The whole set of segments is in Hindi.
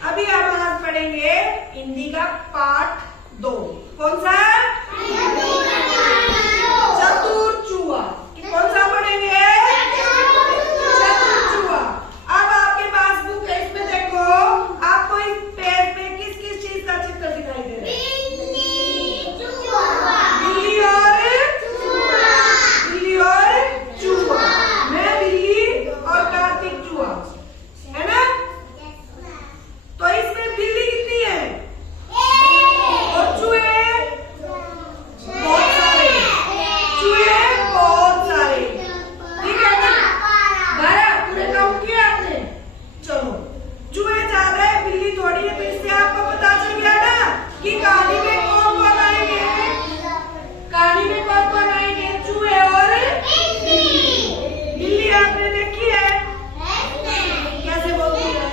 अभी हम आज पढ़ेंगे हिंदी का पाठ 2। कौन सा? चतुर चूहा। कौन सा पढ़ेंगे? चतुर चूहा। अब आपके पास बुक है, इसमें देखो आपको इस पेज पे किस किस चीज का चित्र दिखाई दे रहा है? बिल्ली और चूहा। मैं बिल्ली और कार्तिक चूहा, है ना? तो इसमें बिल्ली कितनी है और चूहे बहुत सारे। चूहे बहुत सारे, ठीक है ना? 12 पूरे काउंट किया आपने। चलो, चूहे ज्यादा है, बिल्ली थोड़ी है, तो इससे आपको पता चल गया ना कि कहानी में कौन कौन आएंगे। कहानी में कौन कौन आएंगे? चूहे और बिल्ली। बिल्ली आपने देखी है कैसे बोलती है?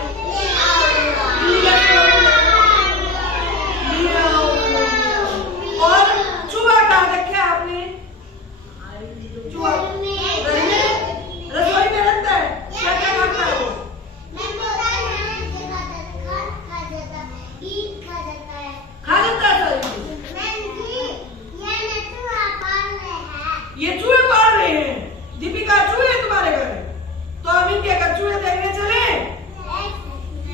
और चूहा कहाँ देखा आपने? चूहा रसोई में रहता है। क्या क्या करता है वो? खा जाता है सारी चीज। ये चूहे पाल रहे हैं। दीपिका, चूहे तुम्हारे घर है, तो हम इनके घर चूहे देखने चले?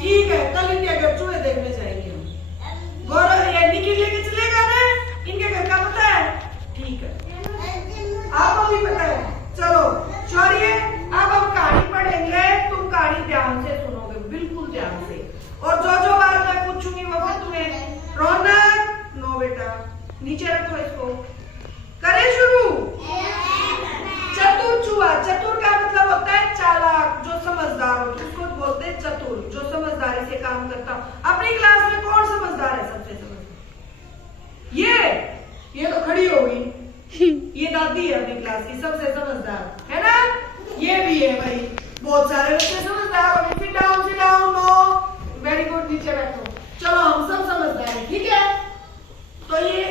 ठीक है, कल इनके घर चूहे देखने जाएंगे हम। गौरव ये निखिल लेके चलेगा ना? इनके घर का पता है? ठीक है, आपको भी पता है। चलो छोड़िए, अब हम कहानी पढ़ेंगे। तुम कहानी ध्यान से सुनोगे, बिल्कुल ध्यान से। और जो जो बात मैं पूछूंगी वो फिर तुम्हें। रौनक, नो बेटा, नीचे रखो इसको। करें शुरू। चतुर चूहा। चतुर का मतलब होता है चालाक, जो समझदार हो, उसको बोलते हैं चतुर, जो समझदारी से काम करता। अपनी क्लास में कौन समझदार है? सबसे समझदार ये तो खड़ी हो गई। ये दादी है अपनी क्लास की सबसे समझदार, है ना? ये भी है भाई, बहुत सारे बच्चे समझदार हो। Sit down, no, very good, नीचे बैठो। चलो, हम सब समझदार हैं, ठीक है? तो ये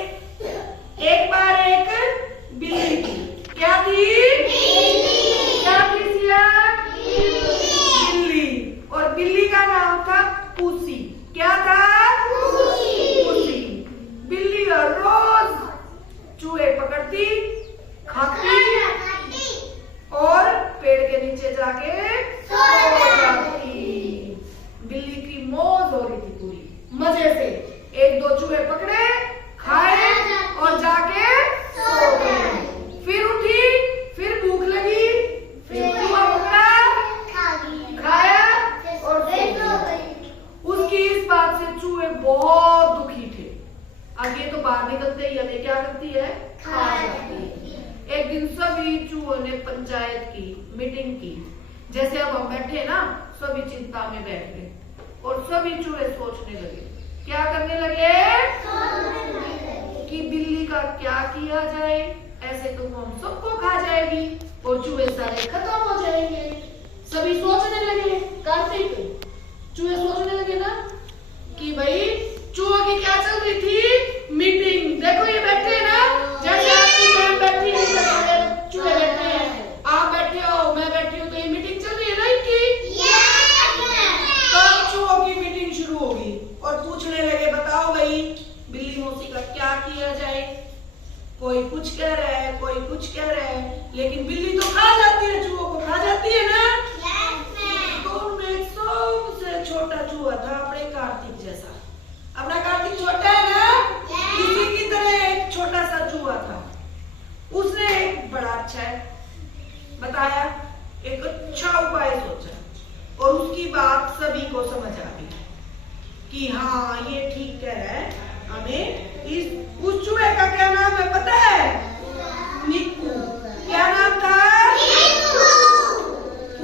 एक बार एक बिल्ली थी। क्या थी? क्या थी सिया? बिल्ली। और बिल्ली का नाम था पूसी। क्या था? पूसी। बिल्ली रोज चूहे पकड़ती, खाती और पेड़ के नीचे जाके सो जाती। बिल्ली की मौज हो रही थी पूरी मजे से। 1-2 चूहे पकड़े, खाए और जाके सो गए। फिर उठी, फिर भूख लगी, फिर चूहा पकड़ा, खाया और सो गई। उसकी इस बात से चूहे बहुत दुखी थे। अब ये तो बाहर निकलते ही हमें क्या करती है? खा जाती है। एक दिन सभी चूहों ने पंचायत की, मीटिंग की। जैसे अब हम बैठे ना, सभी चिंता में बैठ गए और सभी चूहे सोचने लगे। क्या करने लगे? कि बिल्ली का क्या किया जाए, ऐसे तो हम सबको खा जाएगी और चूहे सारे खत्म हो जाएंगे। सभी सोचने लगे। कार्तिक, चूहे सोचने लगे ना कि भाई चूहों की क्या चल रही थी? मीटिंग। देखो ये बैठे हैं ना, जैसे आपकी मैम बैठी है, चूहे बैठे हैं, आप बैठे हो, मैं बैठी हूँ, तो ये मीटिंग चल रही है ना इनकी। तब चूहों की मीटिंग शुरू होगी और पूछने लगे, बताओ भाई बिल्ली मौसी का क्या किया जाए? कोई कुछ कह रहा है, कोई कुछ कह रहा है, लेकिन बिल्ली तो खा जाती है, चूहों को खा जाती है ना? तो उनमें सबसे छोटा चूहा था, अपने कार्तिक जैसा। अपना कार्तिक छोटा है ना, इसी की तरह एक छोटा सा चूहा था। उसने एक बड़ा अच्छा बताया, एक अच्छा उपाय सोचा और उसकी बात सभी को समझ आ गई कि हाँ ये ठीक कह रहा है। हमें उस चूहे का क्या नाम है पता है? निक्कू। क्या नाम था?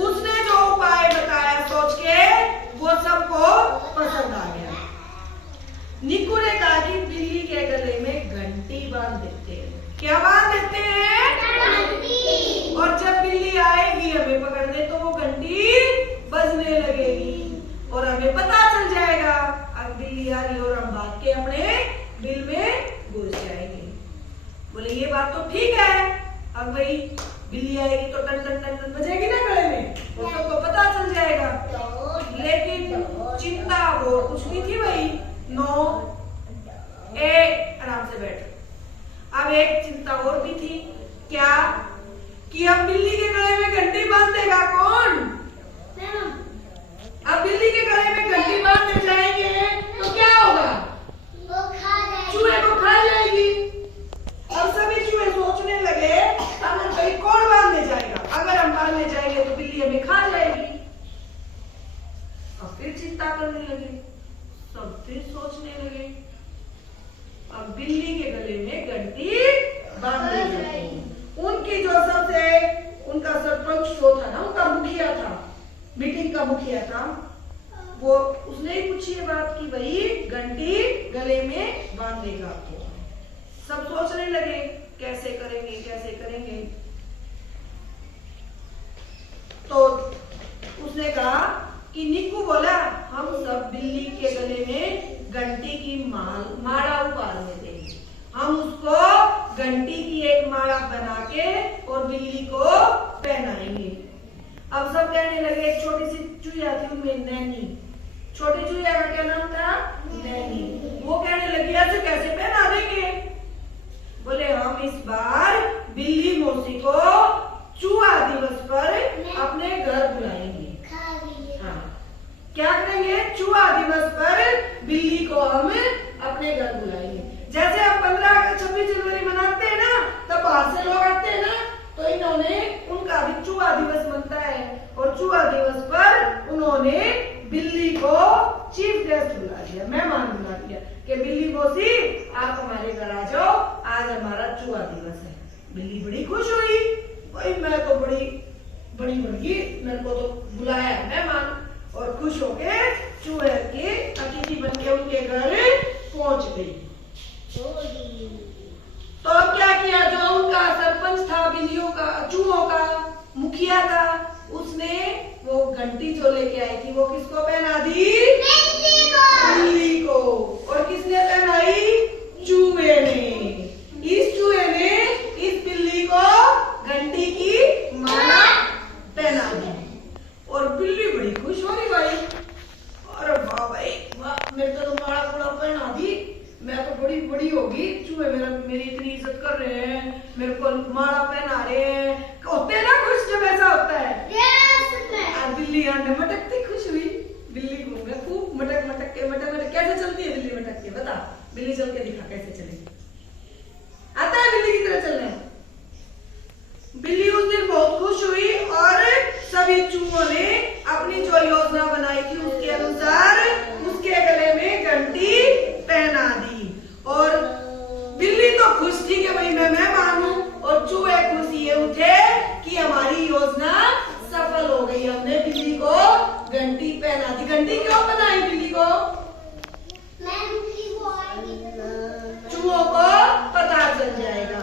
उसने जो उपाय बताया सोच के, वो सबको पसंद आ गया। निक्कू ने कहा कि बिल्ली के गले में घंटी बांध देते हैं। क्या बांध देते हैं? घंटी। और जब बिल्ली आएगी हमें पकड़ने, तो वो घंटी बजने लगेगी और हमें पता चल जाएगा अब बिल्ली आ रही, और हम भाग के अपने बिल में घुस जाएंगे। बोले ये बात तो ठीक है। अब भाई बिल्ली आएगी तो टन टन टन टन बजेगी ना गले में, और सबको पता चल जाएगा। लेकिन चिंता वो कुछ नहीं थी भाई। 9 एक आराम से बैठ। अब एक चिंता और भी थी, क्या कि अब बिल्ली के गले में घंटी बांध देगा कौन? अब बिल्ली के गले में घंटी बांधने जाएंगे तो क्या होगा? चूहे को खा जाएगी। अब सभी चूहे सोचने लगे अमन भाई कौन बांधने जाएगा, अगर हम बांधने जाएंगे तो बिल्ली हमें खा जाएगी। अब फिर चिंता करने लगे, सब फिर सोचने लगे अब बिल्ली के गले में घंटी बांधने जाएगी। उनकी जो सबसे उनका सरपंच जो था ना, उनका मुखिया था, मीटिंग का मुखिया था, वो उसने ही पूछी ये बात कि भाई घंटी गले में बांधेगा। तो सब सोचने लगे कैसे करेंगे कैसे करेंगे। तो उसने कहा कि निक्कू बोला हम सब बिल्ली के गले में घंटी की माला उबालने देंगे। हम उसको घंटी की एक माला बना के और बिल्ली को पहनाएंगे। अब सब कहने लगे, एक छोटी सी चूहिया थी उनमें नैनी, छोटी चूहिया का क्या नाम था? नैनी। वो कहने लगी ऐसे कैसे पहना देंगे? बोले हम इस बार बिल्ली मौसी को चूहा दिवस पर अपने घर बुलाएंगे। हाँ, क्या करेंगे? चूहा दिवस पर बिल्ली को हम अपने घर बुलाएंगे। जैसे अब 15-26 जनवरी मनाते हैं ना, तब बाहर से लोग आते हैं ना, तो इन्होंने उनका भी चूहा दिवस मनता है और चूहा दिवस पर उन्होंने बिल्ली को चीफ गेस्ट बुला दिया, मेहमान बुला दिया कि बिल्ली मौसी आप हमारे घर आ जाओ, आज हमारा चूहा दिवस है। बिल्ली बड़ी खुश हुई, भाई मैं तो बड़ी बड़ी बड़ी मेरे को तो बुलाया है मेहमान, और खुश होके चूहे के अतिथि बन के उनके घर पहुंच गई। तो अब क्या किया, जो उनका सरपंच था बिल्लियों का, चूहों का मुखिया था, उसने वो घंटी जो लेके आई थी वो किसको पहना दी? बिल्ली को। और किसने पहनाई? चूहे ने। इस चूहे ने इस बिल्ली को घंटी की माला पहना दी और बिल्ली बड़ी खुश हो गई भाई। अरे वाह भाई वाह, मेरे को तो माला पूरा पहना दी, मैं तो बड़ी बड़ी होगी, चूहे मेरी इतनी इज्जत कर रहे हैं, मेरे को माला पहना रहे हैं। होते हैं ना खुश जब ऐसा होता है। बिल्ली मटकती खुश हुई, बिल्ली घूम खूब मटक मटक के कैसे चलती है बिल्ली मटक के? बता, बिल्ली चल के दिखा कैसे चलेगी। आता है बिल्ली की तरह चलना? बिल्ली उस दिन बहुत खुश हुई और सभी चूहों ने अपनी जो योजना बनाई थी उसके अनुसार उसके गले में घंटी पहना दी। और बिल्ली तो खुश थी कि भाई मैं मेहमान हूं, और चूहे खुश ये उठे कि हमारी योजना सफल हो गई, हमने बिल्ली को घंटी पहना दी। घंटी क्यों बनाई बिल्ली को? चूहों को पता चल जाएगा